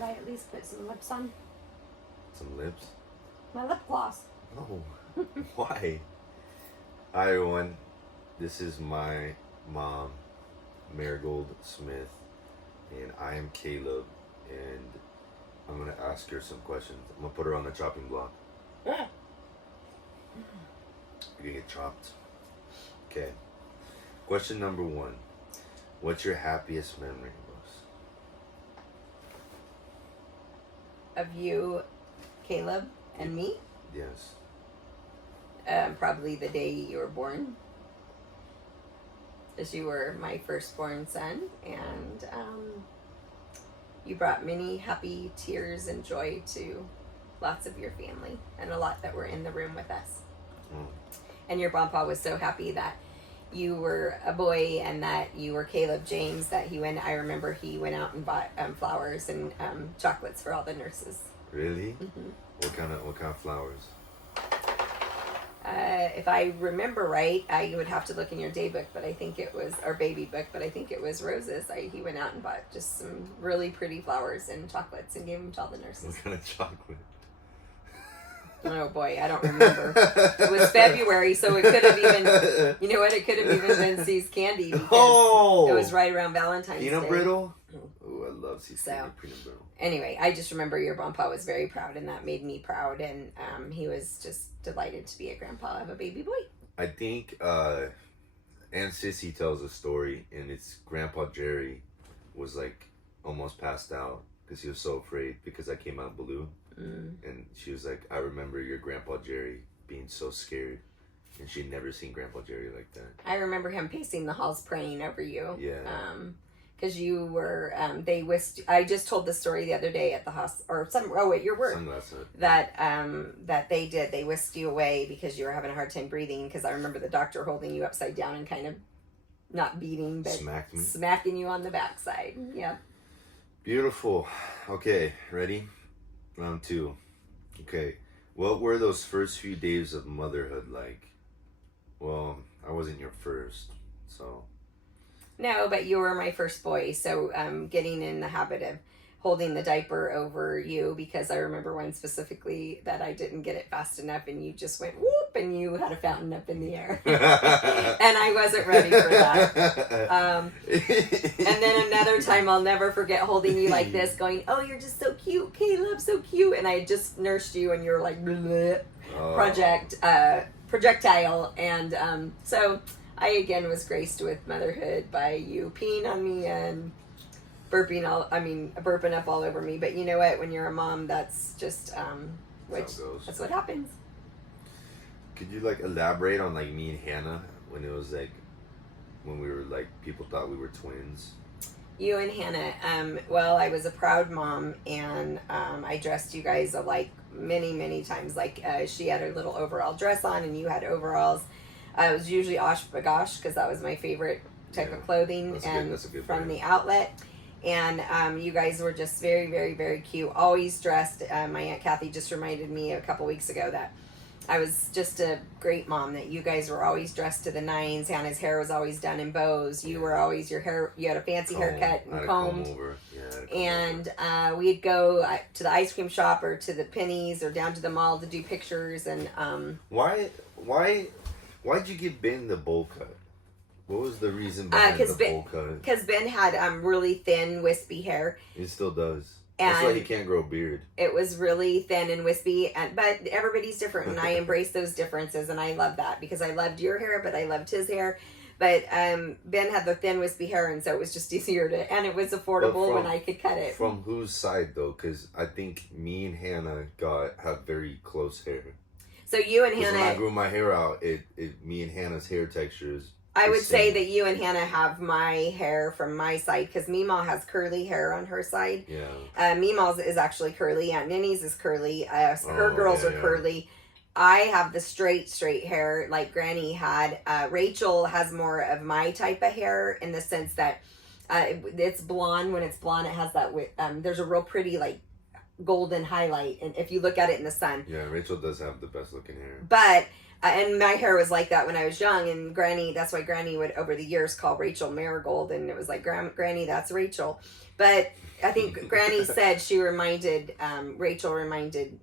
Should I at least put some lips on? Some lips? My lip gloss. Oh, why? Hi everyone, this is my mom, Marigold Smith, and I am Caleb, and I'm gonna ask her some questions. I'm gonna put her on the chopping block. Yeah. You're gonna get chopped. Okay. Question number 1. What's your happiest memory, Rose? Of you, Caleb, and me? Yes. Probably the day you were born. As you were my firstborn son, and you brought many happy tears and joy to lots of your family, and a lot that were in the room with us. Mm. And your grandpa was so happy that you were a boy and that you were Caleb James, that I remember he went out and bought flowers and chocolates for all the nurses. Really? Mm-hmm. What kind of flowers? If I remember right, I would have to look in your day book, but I think it was our baby book, but I think it was roses. He went out and bought just some really pretty flowers and chocolates and gave them to all the nurses. What kind of chocolate? Oh boy, I don't remember. It was February, so it could have even, you know what, it could have even been C's Candy, because it was right around Valentine's Day. Peanut brittle? Oh, I love C's Candy peanut brittle. Anyway, I just remember your grandpa was very proud, and that made me proud, and he was just delighted to be a grandpa of a baby boy. I think Aunt Sissy tells a story, and it's Grandpa Jerry was like almost passed out because he was so afraid because I came out blue. And she was like, I remember your Grandpa Jerry being so scared, and she'd never seen Grandpa Jerry like that. I remember him pacing the halls praying over you. Yeah. Because you were, I just told the story the other day at the hospital, at your work. Sunglasses. That they whisked you away because you were having a hard time breathing, because I remember the doctor holding you upside down and kind of not beating, but smacking you on the backside. Yeah. Beautiful. Okay, ready? Round 2. Okay. What were those first few days of motherhood like? Well, I wasn't your first, so. No, but you were my first boy, so getting in the habit of holding the diaper over you, because I remember one specifically that I didn't get it fast enough, and you just went whoop, and you had a fountain up in the air. And I wasn't ready for that. And then another time, I'll never forget holding you like this, going, oh, you're just so cute, Caleb, so cute. And I just nursed you, and you're like, bleh, projectile. And so I again was graced with motherhood by you peeing on me and burping up all over me. But you know what? When you're a mom, that's just that's what happens. Could you like elaborate on like me and Hannah when it was like when we were like people thought we were twins? You and Hannah, well, I was a proud mom, and I dressed you guys alike many times. Like she had her little overall dress on, and you had overalls. It was usually Osh Bagosh, because that was my favorite type of clothing, that's a good from brand. The outlet. And you guys were just very cute, always dressed. My Aunt Kathy just reminded me a couple weeks ago that I was just a great mom, that you guys were always dressed to the nines. Hannah's hair was always done in bows. You were always, your hair, you had a fancy haircut and combed. And we'd go to the ice cream shop or to the Pennies or down to the mall to do pictures. And why'd you give Ben the bowl cut? What was the reason behind the bowl cut? Because Ben had really thin, wispy hair. He still does. And that's why he can't grow a beard. It was really thin and wispy, but everybody's different, and I embrace those differences, and I love that, because I loved your hair, but I loved his hair. But Ben had the thin, wispy hair, and so it was just easier and it was affordable when I could cut it. From whose side, though? Because I think me and Hannah have very close hair. So you and Hannah... when I grew my hair out, me and Hannah's hair texture is... I would say that you and Hannah have my hair from my side, because Meemaw has curly hair on her side. Yeah. Meemaw's is actually curly. Aunt Ninny's is curly. Her girls are curly. I have the straight hair like Granny had. Rachel has more of my type of hair, in the sense that it's blonde. When it's blonde, it has that... there's a real pretty like golden highlight, and if you look at it in the sun. Yeah, Rachel does have the best looking hair. But and my hair was like that when I was young, and Granny, that's why Granny would over the years call Rachel Marigold, and it was like, Granny, that's Rachel. But I think Granny said she reminded, Rachel reminded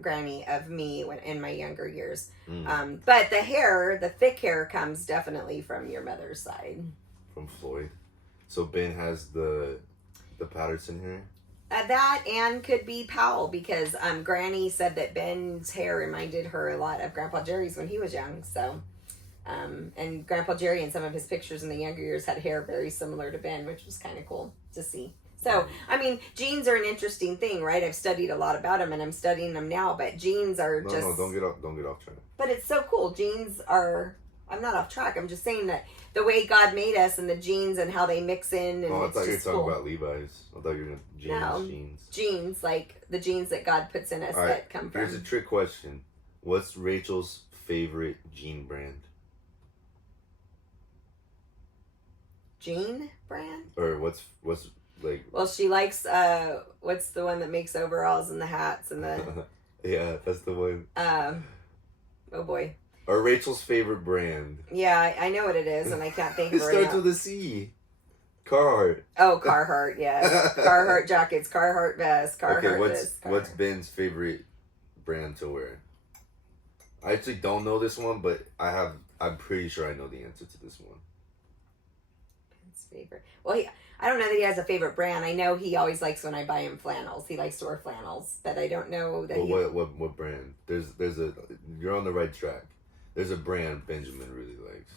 Granny of me when in my younger years. But the hair, the thick hair, comes definitely from your mother's side. From Floyd. So Ben has the Patterson hair? That and could be Powell, because Granny said that Ben's hair reminded her a lot of Grandpa Jerry's when he was young. So, and Grandpa Jerry in some of his pictures in the younger years had hair very similar to Ben, which was kind of cool to see. So, I mean, genes are an interesting thing, right? I've studied a lot about them, and I'm studying them now. But genes are No, don't get off track. But it's so cool. Genes are. I'm not off track. I'm just saying that the way God made us and the genes and how they mix in. And I thought you were talking about Levi's. I thought you were genes. Genes. Genes, like the genes that God puts in us that come from. Here's a trick question. What's Rachel's favorite jean brand? Jean brand? Or what's like? Well, she likes what's the one that makes overalls and the hats and the. Yeah, that's the one. Oh boy. Or Rachel's favorite brand. Yeah, I know what it is, and I can't think of it. It starts with a C. Carhartt. Oh, Carhartt, yeah. Carhartt jackets, Carhartt vests, Carhartt what's Ben's favorite brand to wear? I actually don't know this one, but I'm pretty sure I know the answer to this one. Ben's favorite. Well, I don't know that he has a favorite brand. I know he always likes when I buy him flannels. He likes to wear flannels, but I don't know that what brand? You're on the right track. There's a brand Benjamin really likes.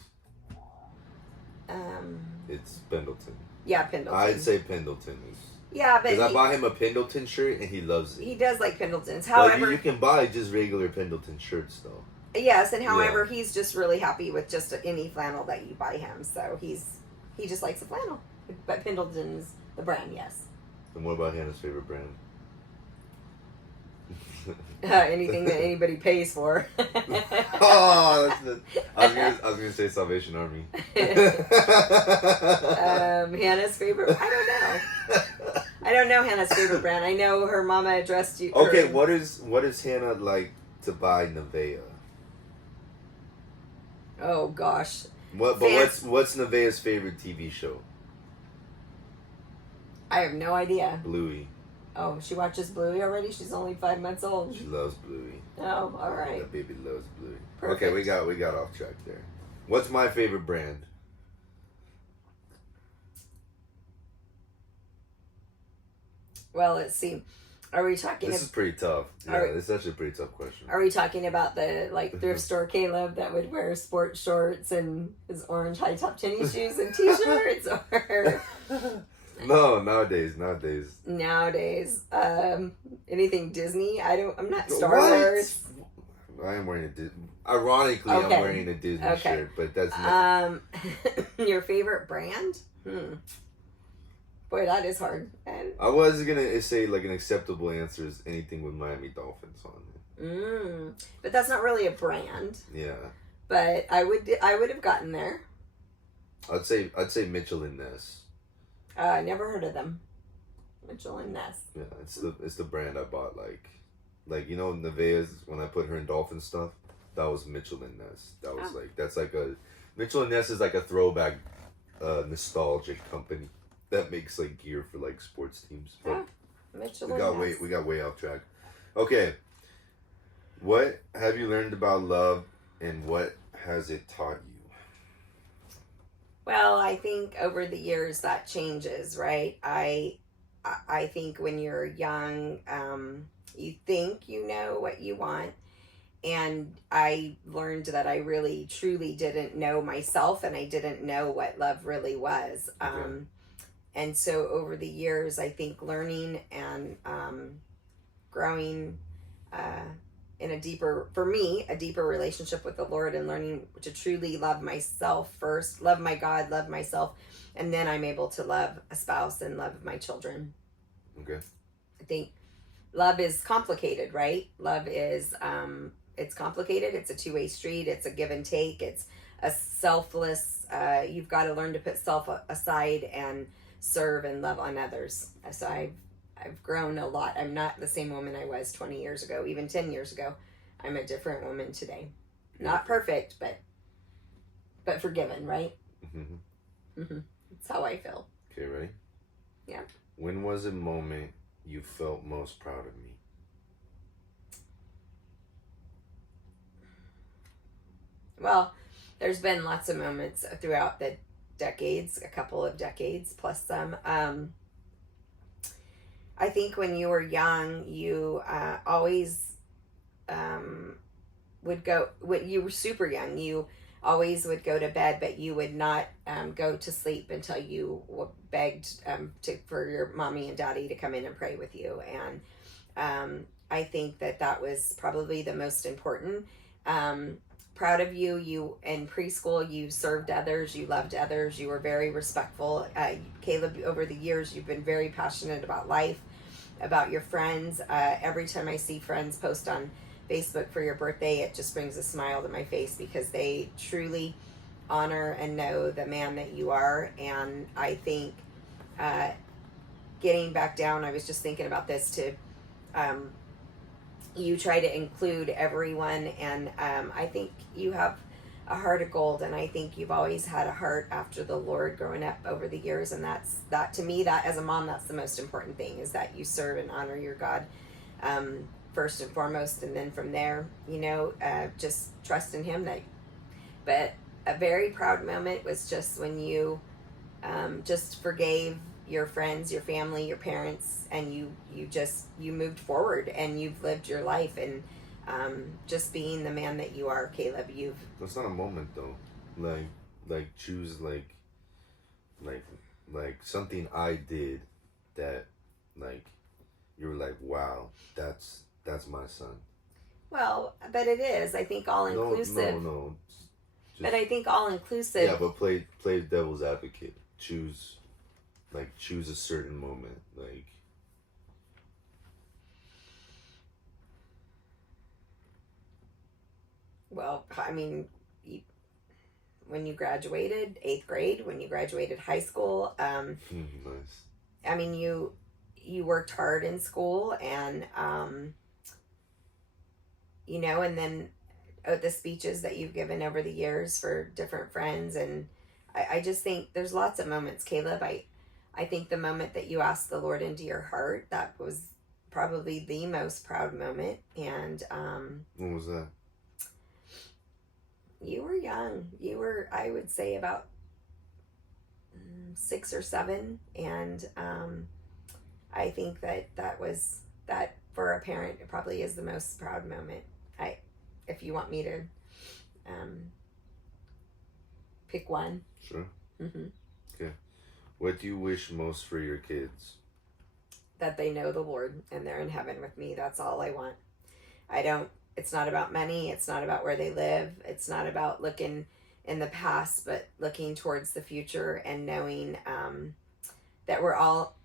It's Pendleton. Yeah, Pendleton. I'd say Pendleton is. Yeah, but because I bought him a Pendleton shirt and he loves it. He does like Pendletons. However, you can buy just regular Pendleton shirts though. Yes, and however, he's just really happy with just any flannel that you buy him. So he just likes a flannel. But Pendleton's the brand, yes. And what about Hannah's favorite brand? Anything that anybody pays for. Oh, I was gonna say Salvation Army. Hannah's favorite. I don't know Hannah's favorite brand. I know her mama addressed you. Okay, what is Hannah like to buy Nevea? Oh gosh. What's Nevea's favorite TV show? I have no idea. Bluey. Oh, she watches Bluey already? She's only 5 months old. She loves Bluey. Oh, all right. That baby loves Bluey. Perfect. Okay, we got off track there. What's my favorite brand? Well, let's see. Are we talking? This is pretty tough. Yeah, this is actually a pretty tough question. Are we talking about the thrift store Caleb that would wear sports shorts and his orange high top tennis shoes and t-shirts, or? No, nowadays. Anything Disney? I'm not Star Wars. I am wearing a Disney. Ironically, okay. I'm wearing a Disney shirt, but that's not. Your favorite brand? Boy, that is hard. And I was gonna say like an acceptable answer is anything with Miami Dolphins on it. But that's not really a brand. Yeah. But I would have gotten there. I'd say Mitchell and Ness. Never heard of them. Mitchell and Ness. Yeah, it's the brand I bought. Like you know Nevea's when I put her in dolphin stuff. That was Mitchell and Ness. That was that's like a Mitchell and Ness is like a throwback, nostalgic company that makes like gear for like sports teams. But Mitchell we got way off track. Okay, what have you learned about love, and what has it taught you? Well, I think over the years that changes, right? I think when you're young, you think you know what you want. And I learned that I really, truly didn't know myself, and I didn't know what love really was. Okay. And so over the years, I think learning and growing in a deeper relationship with the Lord, and learning to truly love myself first, love my God, love myself, and then I'm able to love a spouse and love my children. Okay. I think love is complicated, right? Love is, it's complicated. It's a two-way street. It's a give and take. It's a selfless, you've got to learn to put self aside and serve and love on others. So I've grown a lot. I'm not the same woman I was 20 years ago, even 10 years ago. I'm a different woman today. Not perfect, but forgiven, right? Mm-hmm. That's how I feel. Okay, ready? Yeah. When was a moment you felt most proud of me? Well, there's been lots of moments throughout the decades, a couple of decades plus some. I think when you were young, you always would go. When you were super young, you always would go to bed, but you would not go to sleep until you begged for your mommy and daddy to come in and pray with you. And I think that was probably the most important. Proud of you. You in preschool, you served others, you loved others, you were very respectful. Caleb, over the years, you've been very passionate about life, about your friends. Every time I see friends post on Facebook for your birthday, it just brings a smile to my face because they truly honor and know the man that you are. And I think getting back down, I was just thinking about this too. You try to include everyone, and I think you have a heart of gold, and I think you've always had a heart after the Lord growing up over the years, and that to me, that as a mom, that's the most important thing, is that you serve and honor your God first and foremost, and then from there, just trust in Him. But a very proud moment was just when you just forgave your friends, your family, your parents, and you moved forward and you've lived your life, and just being the man that you are, Caleb. That's not a moment though. Like choose like something I did that like you were like, wow, that's my son. Well, but it is. I think all inclusive. No. But I think all inclusive. Yeah, but play devil's advocate. Choose a certain moment, like. Well, I mean, when you graduated 8th grade, when you graduated high school, Nice. I mean, you worked hard in school, and and then the speeches that you've given over the years for different friends, and I just think there's lots of moments, Caleb. I think the moment that you asked the Lord into your heart, that was probably the most proud moment. And when was that? You were young. You were, I would say, about 6 or 7, and I think that for a parent, it probably is the most proud moment. If you want me to pick one. Sure. Mm-hmm. Okay. What do you wish most for your kids? That they know the Lord and they're in heaven with me. That's all I want. It's not about money. It's not about where they live. It's not about looking in the past, but looking towards the future and knowing that we're all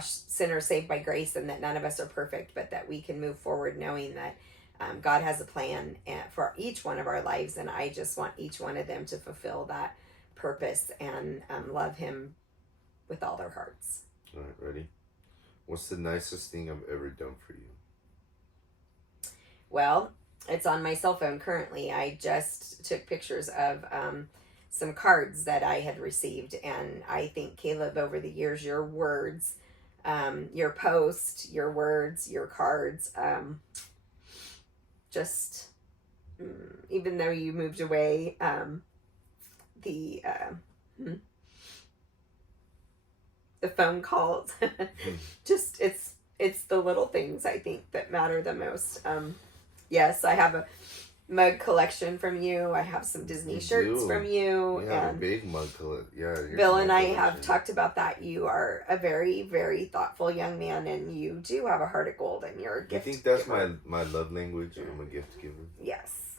sinners saved by grace, and that none of us are perfect, but that we can move forward knowing that God has a plan for each one of our lives, and I just want each one of them to fulfill that purpose and love Him with all their hearts. All right, ready? What's the nicest thing I've ever done for you? Well, it's on my cell phone currently. I just took pictures of some cards that I had received, and I think, Caleb, over the years, your words, your post, your words, your cards, even though you moved away, the phone calls, just it's the little things, I think, that matter the most. Yes, I have a mug collection from you. I have some Disney shirts from you. Yeah, a big mug collection. Yeah, Bill and I have talked about that. You are a very, very thoughtful young man, and you do have a heart of gold, and you're a gift giver. I think that's my love language. I'm a gift giver. Yes.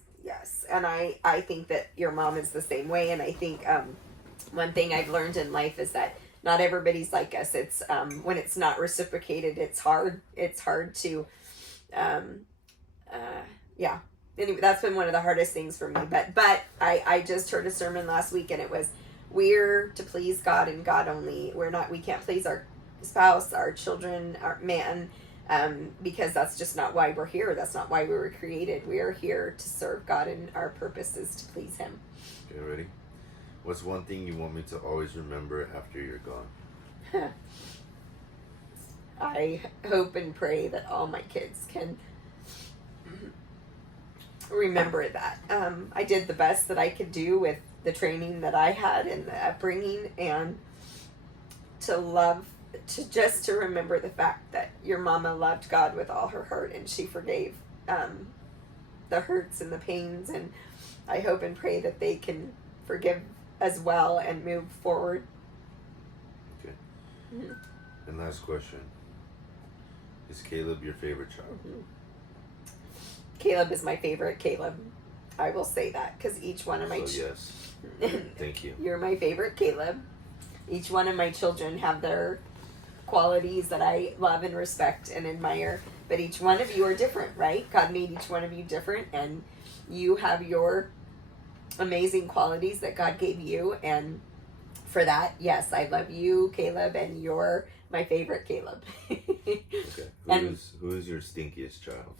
And I think that your mom is the same way, and I think one thing I've learned in life is that not everybody's like us. It's when it's not reciprocated, it's hard. It's hard to anyway, that's been one of the hardest things for me. But I just heard a sermon last week, and it was, we're to please God and God only. We can't please our spouse, our children, our man, because that's just not why we're here. That's not why we were created. We are here to serve God, and our purpose is to please Him. Okay, ready? What's one thing you want me to always remember after you're gone? I hope and pray that all my kids can remember that. I did the best that I could do with the training that I had and the upbringing, and to remember the fact that your mama loved God with all her heart, and she forgave the hurts and the pains, and I hope and pray that they can forgive as well and move forward. Okay. Mm-hmm. And last question. Is Caleb your favorite child? Mm-hmm. Caleb is my favorite Caleb. I will say that, because each one of my yes. Thank you. You're my favorite Caleb. Each one of my children have their qualities that I love and respect and admire, but each one of you are different, right? God made each one of you different, and you have your amazing qualities that God gave you, and for that, yes, I love you, Caleb, and you're my favorite Caleb. Okay. Who is your stinkiest child?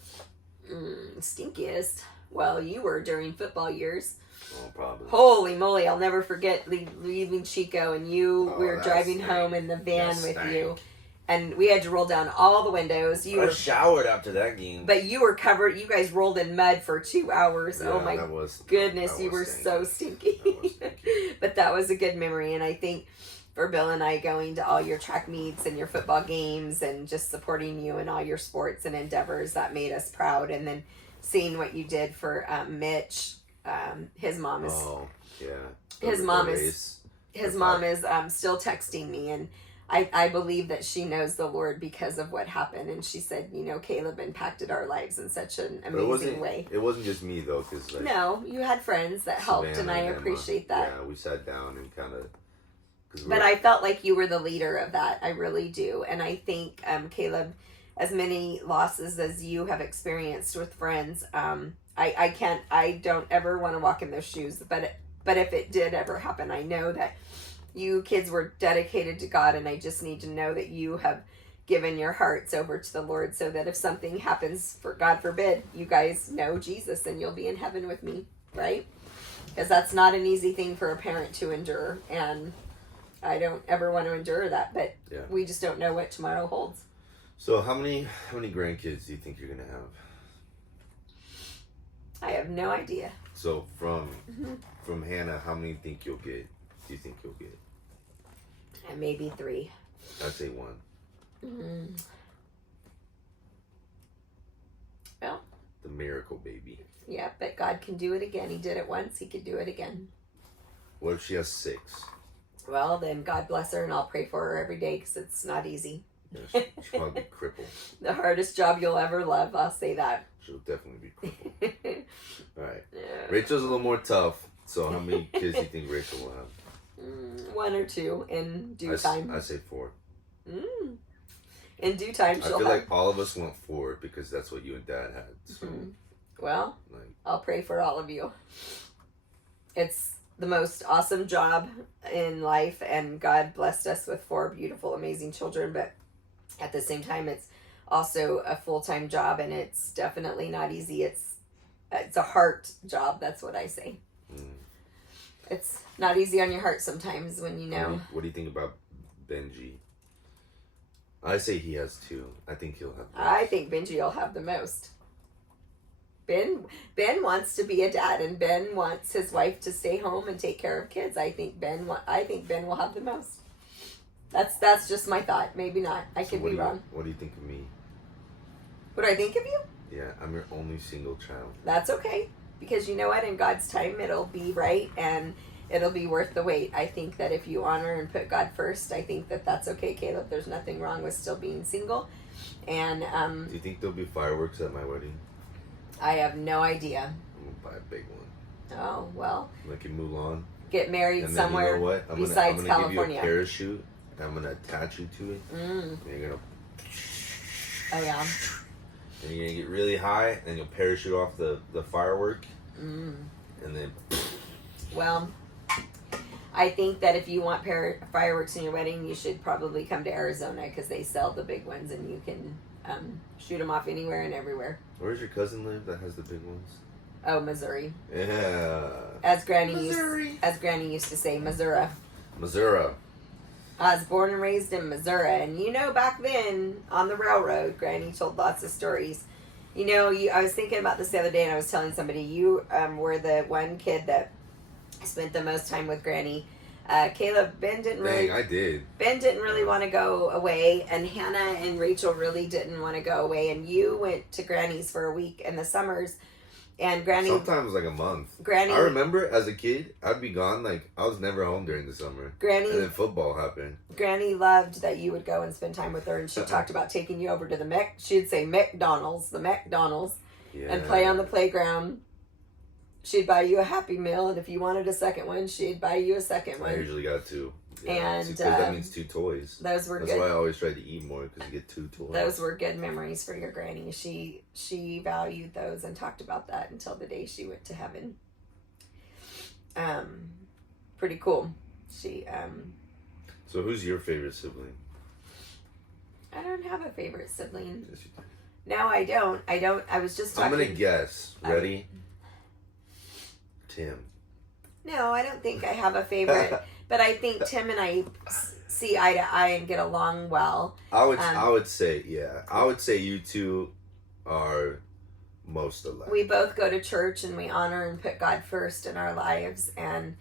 Stinkiest? Well, you were during football years. Oh, probably. Holy moly, I'll never forget leaving Chico, and we were driving home in the van with you, and we had to roll down all the windows. I showered after that game. But you were covered. You guys rolled in mud for 2 hours. Yeah, oh my goodness, you were so stinky. But that was a good memory, and I think for Bill and I going to all your track meets and your football games and just supporting you in all your sports and endeavors, that made us proud. And then seeing what you did for Mitch, his mom is his mom is still texting me, and I believe that she knows the Lord because of what happened, and she said, Caleb impacted our lives in such an amazing way. It wasn't just me though, because no, you had friends that helped, and I appreciate that. Yeah, we sat down and kind of. But I felt like you were the leader of that. I really do, and I think Caleb, as many losses as you have experienced with friends, I don't ever want to walk in those shoes. But if it did ever happen, I know that you kids were dedicated to God, and I just need to know that you have given your hearts over to the Lord, so that if something happens, for God forbid, you guys know Jesus and you'll be in heaven with me, right? Because that's not an easy thing for a parent to endure, and I don't ever want to endure that, but we just don't know what tomorrow holds. So how many grandkids do you think you're gonna have? I have no idea. So from Hannah, how many do you think you'll get? And maybe 3. I'd say 1. Mm-hmm. Well, the miracle baby. Yeah, but God can do it again. He did it once, He could do it again. What if she has 6? Well, then God bless her, and I'll pray for her every day, because it's not easy. Yeah, she'll probably be crippled. The hardest job you'll ever love, I'll say that. She'll definitely be crippled. All right. Yeah. Rachel's a little more tough, so how many kids do you think Rachel will have? 1 or 2 in due time. I say 4. In due time, she'll I feel like all of us want 4 because that's what you and Dad had. So, well, I'll pray for all of you. It's the most awesome job in life, and God blessed us with 4 beautiful, amazing children, but at the same time, it's also a full-time job, and it's definitely not easy. It's a heart job. That's what I say. It's not easy on your heart sometimes when you know. What do you think about Benji? I say he has 2. I think he'll have. I think Benji will have the most. Ben wants to be a dad, and Ben wants his wife to stay home and take care of kids. I think Ben will have the most. That's just my thought. Maybe not. I could be wrong. What do you think of me? What do I think of you? Yeah, I'm your only single child. That's okay, because you know what? In God's time, it'll be right, and it'll be worth the wait. I think that if you honor and put God first, I think that that's okay, Caleb. There's nothing wrong with still being single. And do you think there'll be fireworks at my wedding? I have no idea. I'm gonna buy a big one. Oh well. Like in Mulan. Get married and somewhere you know what? besides I'm gonna California. give you a parachute. And I'm gonna attach you to it. And you're gonna. Oh yeah. And you're gonna get really high, and you'll parachute off the firework. And then. Well, I think that if you want fireworks in your wedding, you should probably come to Arizona, because they sell the big ones, and you can shoot them off anywhere and everywhere. Where does your cousin live that has the big ones? Oh, Missouri. Yeah. As Granny used to say, Missouri. Missouri. I was born and raised in Missouri, and back then on the railroad, Granny told lots of stories. I was thinking about this the other day, and I was telling somebody you were the one kid that spent the most time with Granny. Caleb, Ben didn't really want to go away, and Hannah and Rachel really didn't want to go away, and you went to Granny's for a week in the summers. And Granny... Sometimes like a month. I remember as a kid, I'd be gone. Like, I was never home during the summer. And then football happened. Granny loved that you would go and spend time with her. And she talked about taking you over to the she'd say McDonald's. Yeah. And play on the playground. She'd buy you a Happy Meal. And if you wanted a second one, she'd buy you a second one. I usually got two. Yeah, and because that means 2 toys. That's why I always tried to eat more, because you get 2 toys. Those were good memories for your granny. She valued those and talked about that until the day she went to heaven. Pretty cool. So who's your favorite sibling? I don't have a favorite sibling. Yes, you do. No, I don't. I was just talking. I'm gonna guess. Ready? Tim. No, I don't think I have a favorite. But I think Tim and I see eye to eye and get along well. I would say you two are most alike. We both go to church and we honor and put God first in our lives, and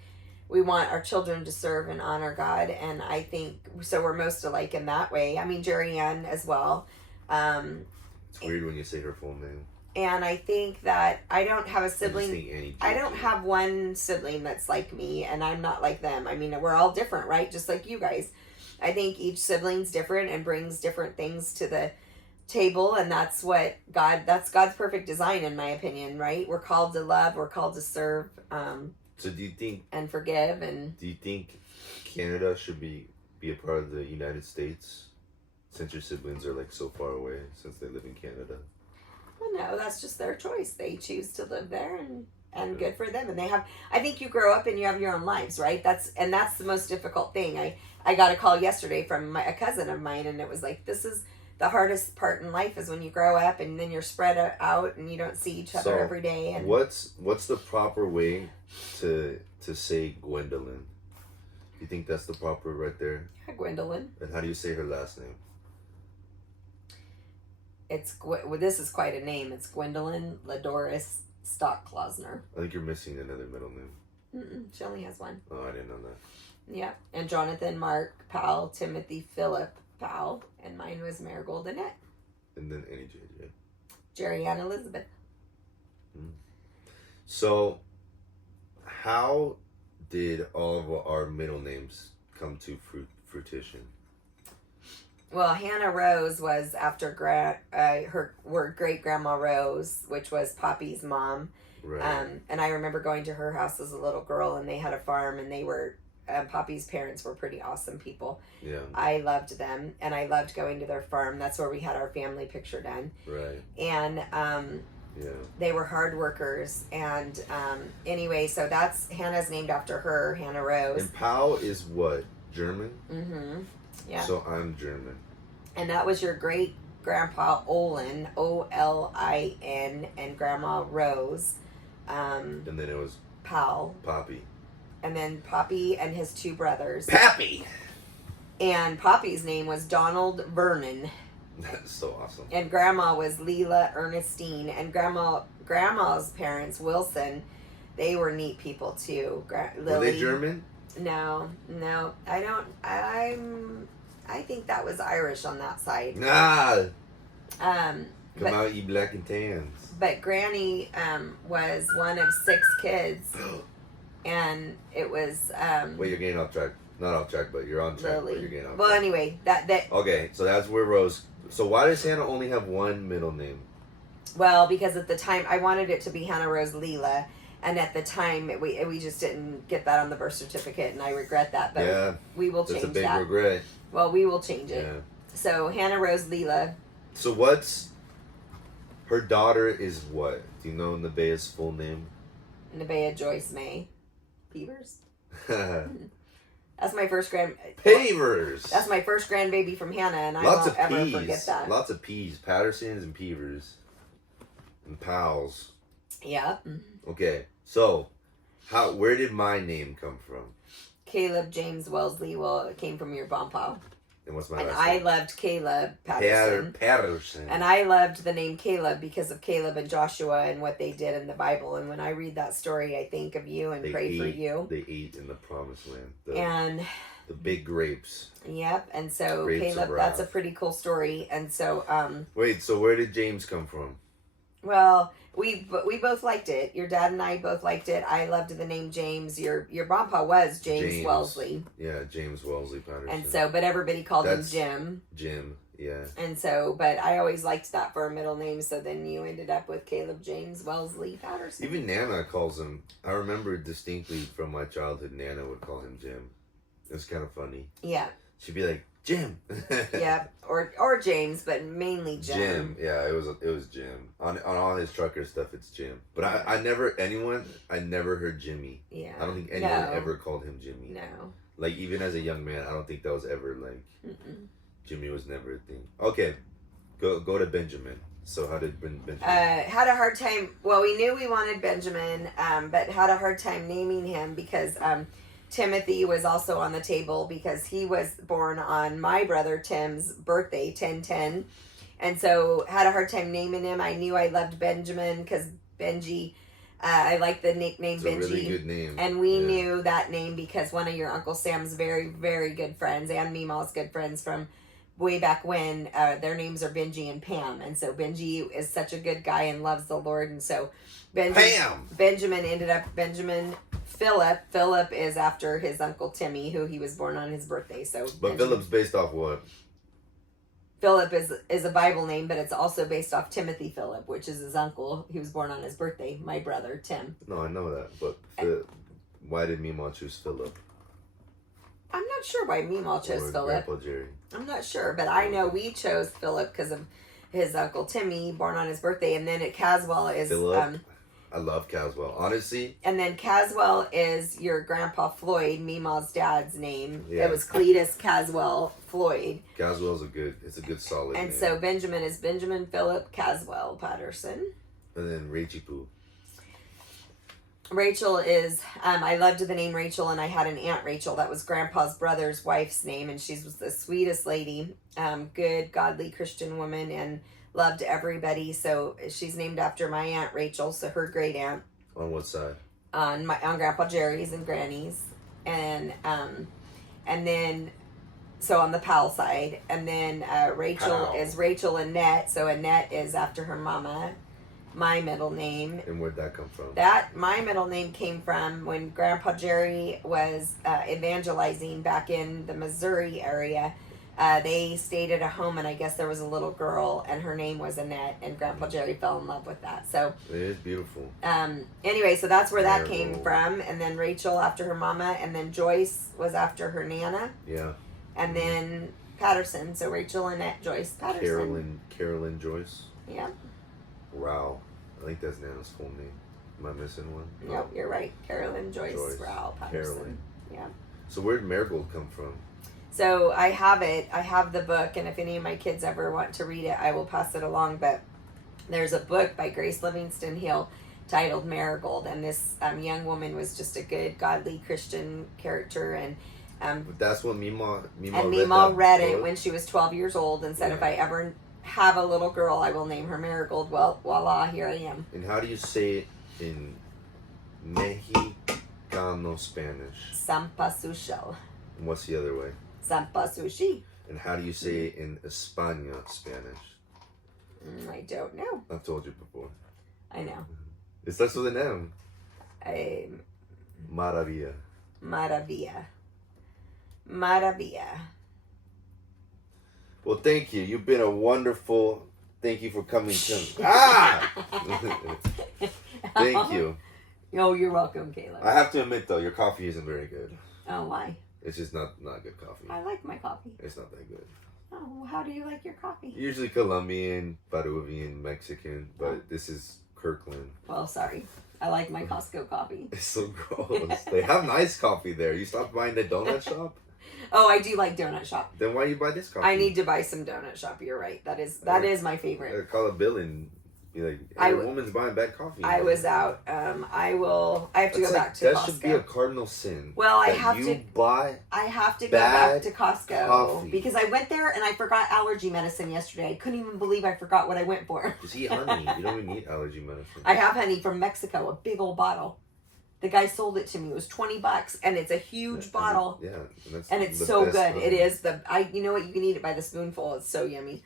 we want our children to serve and honor God, and I think so we're most alike in that way. I mean, Jerry Ann as well. It's weird when you say her full name. And I think that I don't have a sibling. I don't have one sibling that's like me, and I'm not like them. I mean, we're all different, right? Just like you guys. I think each sibling's different and brings different things to the table, and that's God's perfect design, in my opinion, right? We're called to love, we're called to serve. So do you think... And forgive, and... Do you think Canada should be a part of the United States, since your siblings are like so far away, since they live in Canada? Well, no, that's just their choice. They choose to live there, and good for them. And they have, I think you grow up and you have your own lives, right? That's the most difficult thing. I got a call yesterday from a cousin of mine, and it was like, this is the hardest part in life, is when you grow up and then you're spread out and you don't see each other every day. And what's the proper way to say Gwendolyn? You think that's the proper right there? Yeah, Gwendolyn. And how do you say her last name? This is quite a name. It's Gwendolyn Ladoris Stockklausner. I think you're missing another middle name. She only has one. Oh, I didn't know that. Yeah, and Jonathan Mark Powell, Timothy Philip Powell, and mine was Marigold Annette. And then any JJ. Jerry Ann Elizabeth. So, how did all of our middle names come to fruition? Well, Hannah Rose was after her great grandma Rose, which was Poppy's mom. Right. And I remember going to her house as a little girl, and they had a farm, and they were Poppy's parents were pretty awesome people. Yeah. I loved them, and I loved going to their farm. That's where we had our family picture done. Right. And they were hard workers, and anyway, so that's Hannah's named after her, Hannah Rose. And Powell is what? German? Mm-hmm. Yeah. So I'm German. And that was your great grandpa Olin, Olin, and grandma Rose. And then it was Powell. Poppy. And then Poppy and his 2 brothers. Pappy! And Poppy's name was Donald Vernon. That's so awesome. And grandma was Leela Ernestine. And grandma's parents, Wilson, they were neat people too. Were they German? No. I think that was Irish on that side. Nah. Come out, ye black and tans. But Granny was one of 6 kids, and it was. Wait, you're getting off track. Not off track, but you're on track. Lily. But you're getting off well, track. Anyway, that. Okay, so that's where Rose. So why does Hannah only have one middle name? Well, because at the time I wanted it to be Hannah Rose Leela. And at the time, we just didn't get that on the birth certificate, and I regret that. But we will change that. That's a big regret. Well, we will change it. Yeah. So, Hannah Rose Leela. So what's... Her daughter is what? Do you know Nebea's full name? Nebea Joyce May Peavers. That's my first Pavers. That's my first grandbaby from Hannah, and I Lots won't of ever P's. forget that. Lots of P's. Pattersons and Peavers. And Pals. Yeah. Okay, so where did my name come from? Caleb James Wellesley. Well, it came from your grandpa. And what's my And last I name? loved Caleb Patterson. Patterson. And I loved the name Caleb because of Caleb and Joshua and what they did in the Bible. And when I read that story, I think of you and pray for you. They ate in the promised land. And the big grapes. yep. And so Grapes Caleb, of that's a wrath. pretty cool story. And so Wait, so where did James come from? well, we both liked it. Your dad and I both liked it. I loved the name James. Your grandpa was James Wellesley. Yeah, James Wellesley Patterson. And so, but everybody called him Jim. Jim, yeah. And so, but I always liked that for a middle name. So then you ended up with Caleb James Wellesley Patterson. Even Nana calls him. I remember distinctly from my childhood, Nana would call him Jim. It was kind of funny. Yeah. She'd be like, Jim. Yeah, or James, but mainly Jim. Jim, yeah, it was Jim. On all his trucker stuff, it's Jim. But I never heard Jimmy. Yeah. I don't think anyone ever called him Jimmy. No. Like, even as a young man, I don't think that was ever, like, Jimmy was never a thing. Okay, go to Benjamin. So how did Benjamin? Had a hard time. Well, we knew we wanted Benjamin, but had a hard time naming him because Timothy was also on the table because he was born on my brother Tim's birthday, 10/10, and so had a hard time naming him. I knew I loved Benjamin because Benji. I like the nickname It's Benji. a really good name. And we knew that name because one of your Uncle Sam's very, very good friends and Meemaw's good friends from way back when, their names are Benji and Pam. And so Benji is such a good guy and loves the Lord. And so Benjamin ended up Benjamin Philip. Philip is after his Uncle Timmy, who he was born on his birthday. So But Philip's based off what? Philip is a Bible name, but it's also based off Timothy Philip, which is his uncle. He was born on his birthday, my brother, Tim. No, I know that. But why did Meemaw choose Philip? I'm not sure why Meemaw chose Or Philip. Grandpa Jerry. I'm not sure, but I know we chose Philip because of his Uncle Timmy, born on his birthday. And then Caswell is... Philip? I love Caswell. Honestly... And then Caswell is your Grandpa Floyd, Meemaw's dad's name. Yeah. It was Cletus Caswell Floyd. Caswell's it's a good solid And name. so Benjamin is Benjamin Philip Caswell Patterson. And then Rachie Poo. Rachel is, I loved the name Rachel, and I had an Aunt Rachel that was Grandpa's brother's wife's name, and she was the sweetest lady, good, godly Christian woman, and loved everybody. So she's named after my Aunt Rachel, so her great aunt. On what side? On Grandpa Jerry's and Granny's, and then so on the Powell side, and then Rachel is Rachel Annette, so Annette is after her mama. My middle name. And where'd that come from? My middle name came from when Grandpa Jerry was evangelizing back in the Missouri area. They stayed at a home, and I guess there was a little girl, and her name was Annette, and Grandpa Jerry fell in love with that. So It is beautiful. anyway, so that's where that Terrible. came from. And then Rachel after her mama, and then Joyce was after her Nana, Yeah. and then Patterson. So Rachel, Annette, Joyce, Patterson. Carolyn Joyce. Yeah. Wow. I think that's Nana's full name. Am I missing one? Nope, you're right. Carolyn Joyce Rowell Patterson. Carolyn. Yeah. So where did Marigold come from? So I have it. I have the book, and if any of my kids ever want to read it, I will pass it along. But there's a book by Grace Livingston Hill titled Marigold, and this young woman was just a good, godly Christian character, and That's when Meemaw read it book? when she was 12 years old, and said, Yeah. if I ever have a little girl, I will name her Marigold. Well, voila, here I am. And how do you say it in Mexicano Spanish? Sampasushel. And what's the other way? Sampasushi. And how do you say it in España Spanish? I don't know. I've told you before. I know. It starts with an M. Maravilla. Maravilla. Maravilla. Well, thank you. You've been a wonderful... Thank you for coming to... Ah! Thank you. Oh, you're welcome, Caleb. I have to admit, though, your coffee isn't very good. Oh, why? It's just not good coffee. I like my coffee. It's not that good. Oh, well, how do you like your coffee? Usually Colombian, Peruvian, Mexican, but this is Kirkland. Well, sorry. I like my Costco coffee. It's so gross. They have nice coffee there. You stopped buying the donut shop? Oh, I do like Donut Shop. Then why you buy this coffee? I need to buy some Donut Shop. You're right. That is my favorite. Call a bill and be like, hey, a woman's buying bad coffee. I was out. I have to go back to Costco. That should be a cardinal sin. Well, I have to go back to Costco coffee. because I went there and I forgot allergy medicine yesterday. I couldn't even believe I forgot what I went for. Just eat honey. You don't even need allergy medicine. I have honey from Mexico, a big old bottle. The guy sold it to me. It was $20, and it's a huge bottle. Yeah, and it's so good. It is you know what? You can eat it by the spoonful. It's so yummy.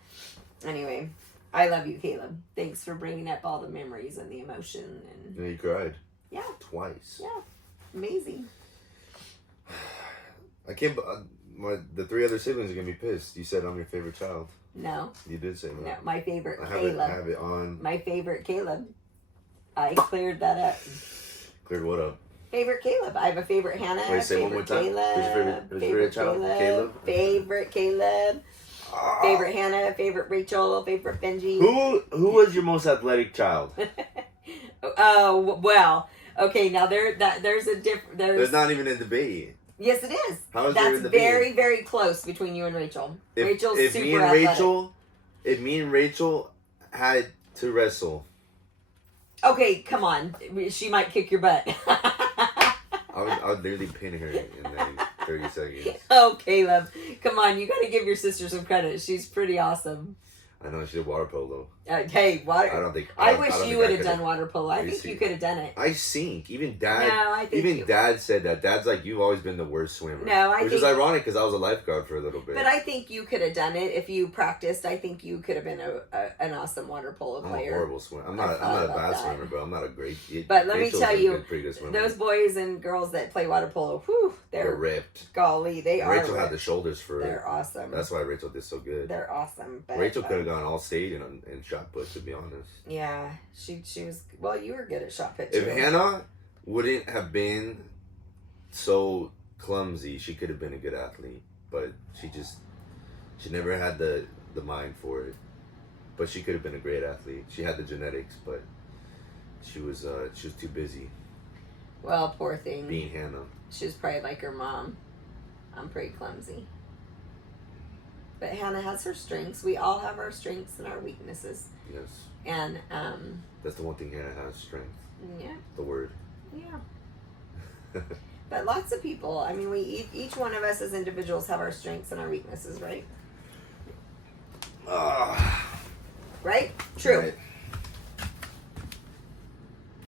Anyway, I love you, Caleb. Thanks for bringing up all the memories and the emotion. And you cried. Yeah. Twice. Yeah. Amazing. I can't. The 3 other siblings are gonna be pissed. You said I'm your favorite child. No. You did say that. No, my favorite I Caleb. have it on. My favorite Caleb. I cleared that up. Cleared what up? Favorite Caleb. I have a favorite Hannah. Wait, say one more time. Caleb, Who's your favorite child? Caleb. Favorite Caleb. Favorite Hannah. Favorite Rachel. Favorite Benji. Who was your most athletic child? Oh well. Okay, now there's a different. There's not even a debate. Yes, it is. How is That's there a debate? very, very close between you and Rachel. Rachel's if super me and athletic. if me and Rachel had to wrestle, okay, come on. She might kick your butt. I would literally pin her in like 30 seconds. Oh, Caleb. Come on, you gotta give your sister some credit. She's pretty awesome. I know, she did water polo. Hey, water. I wish you would have done water polo. I think you could have done it. I sink. Even Dad. No, I think Dad said that. Dad's like, you've always been the worst swimmer. No, which is ironic because I was a lifeguard for a little bit. But I think you could have done it if you practiced. I think you could have been an awesome water polo player. I'm a horrible swimmer. I'm not a bad swimmer, but I'm not a great. But let me tell you, pretty good swimmer. Those boys and girls that play water polo, whew, they're ripped. Golly, they are. Rachel had the shoulders for it. They're awesome. That's why Rachel did so good. They're awesome. But, Rachel could have gone all state and shot put, to be honest. Yeah, she was. Well, you were good at shot put. If Hannah wouldn't have been so clumsy, she could have been a good athlete. But she never had the mind for it. But she could have been a great athlete. She had the genetics, but she was too busy. Well, poor thing. Being Hannah. She was probably like her mom. I'm pretty clumsy. But Hannah has her strengths. We all have our strengths and our weaknesses. Yes. And that's the one thing Hannah has, strength. Yeah. The word. Yeah. But lots of people. I mean, each one of us as individuals have our strengths and our weaknesses, right? Right? True. Right.